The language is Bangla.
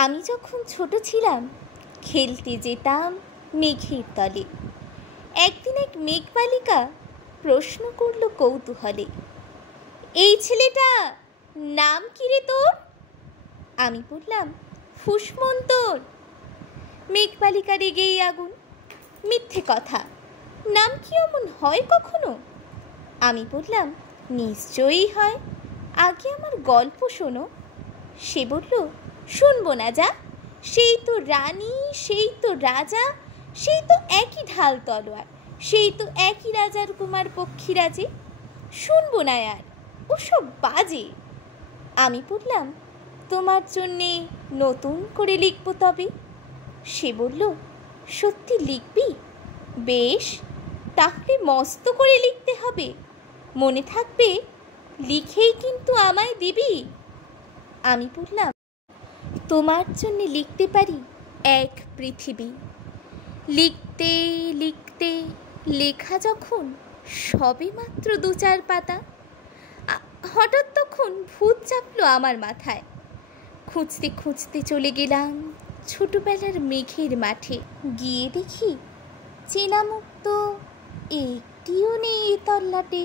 আমি যখন ছোট ছিলাম খেলতে যেতাম মেঘের তলে। একদিন এক মেঘবালিকা প্রশ্ন করল কৌতূহলে, এই ছেলেটা নাম কি রে তোর? আমি বললাম, ফুসমন্তর। মেঘবালিকা রেগেই আগুন, মিথ্যে কথা, নাম কি অমন হয় কখনো? আমি বললাম, নিশ্চয়ই হয়, আগে আমার গল্প শোনো। সে বলল, শুনবো না যা, সেই তো রানী, সেই তো রাজা, সেই তো একই ঢাল তলোয়ার, সেই তো একই রাজার কুমার পক্ষীরাজে, শুনবো না আর, ওসব বাজে। আমি বললাম, তোমার জন্যে নতুন করে লিখব তবে। সে বলল, সত্যি লিখবি? বেশ, তাহলে মস্ত করে লিখতে হবে, মনে থাকবে, লিখেই কিন্তু আমায় দিবি। আমি বললাম, তোমার জন্য লিখতে পারি এক পৃথিবী। লিখতে লিখতে লেখা যখন সবে মাত্র ২-৪ পাতা, হঠাৎ তখন ভূত চাপলো আমার মাথায়। খুঁজতে খুঁজতে চলে গেলাম ছোটবেলার মেঘের মাঠে। গিয়ে দেখি চেনা মুখ তো একটিও নেই তল্লাটে।